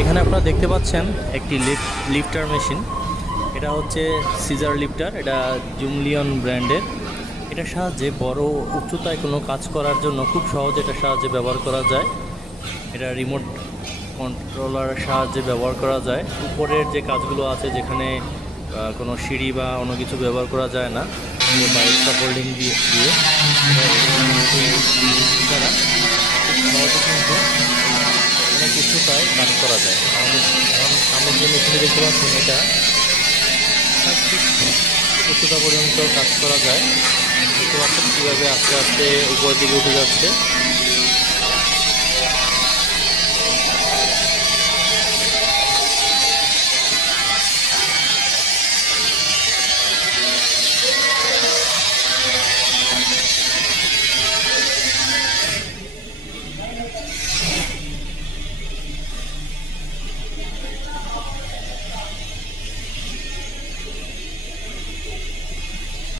এখানে আপনারা দেখতে পাচ্ছেন একটি লিফটার মেশিন। এটা হচ্ছে সিজার লিফটার, এটা জুমলিয়ন ব্র্যান্ডের। এটার সাহায্যে বড় উচ্চতায় কোনো কাজ করার জন্য খুব সহজে এটার সাহায্যে ব্যবহার করা যায়। এটা রিমোট কন্ট্রোলারের সাহায্যে ব্যবহার করা যায়। উপরের যে কাজগুলো আছে যেখানে কোনো সিঁড়ি বা অন্য কিছু ব্যবহার করা যায় না, বাইক সাপোর্টিং দিয়ে দ্বারা খুব সহজে কিন্তু অনেক উচ্চতায় কাজ করা যায়। সামনে যে মেশিনে দেখতে পাচ্ছেন এটা উচ্চতা পর্যন্ত কাজ করা যায়। দেখতে পাচ্ছেন কীভাবে আস্তে আস্তে উপরের দিকে উঠে যাচ্ছে।